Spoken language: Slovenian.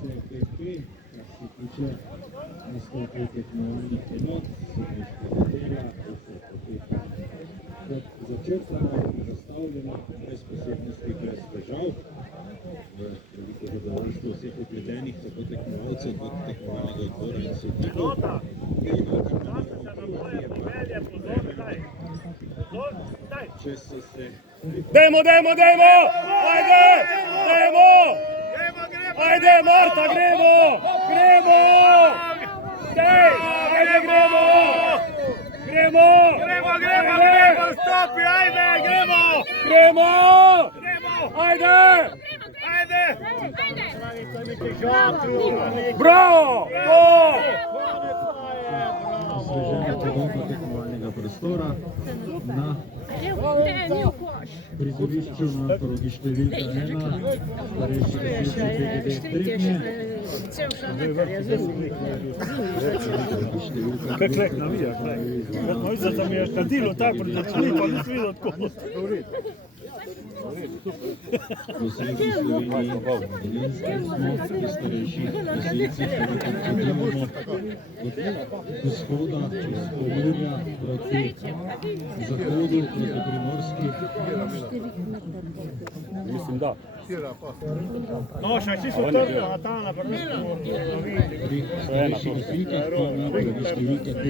PP, kar se tiče nastopov tekmovalnih enot, sodniškega dela, to se poteka kot začrtano, zastavljeno, brez posebnosti, brez težav. V veliko zadovoljstvo vseh vpletenih, tako tekmovalcev kot tekmovalnega odbora in sodnikov. Če so se... Dajmo! Ajde! Dajmo! Ajde, Marta, gremo! Daj! Ajde, gremo! Stopi, ajde, gremo! Ajde! Bravo! Osvežena podoba tekmovalnega prostora na prizorišču na progi številka 1, starejši gasilci PGD Trebnje. Как навija, kaj? Možda sam je štadilo tako, da čuli, pa nisam vidjel tko. V sredi Sloveniji, Dolenjske smo pri starejših gasilcih, podimamo od vzhoda čez Pomurja proti zahodu, proti Primorski. Mislim, da. No, še si so trta, ta na prvenstvu. Pri starejših gasilkah pa na progi številka 3.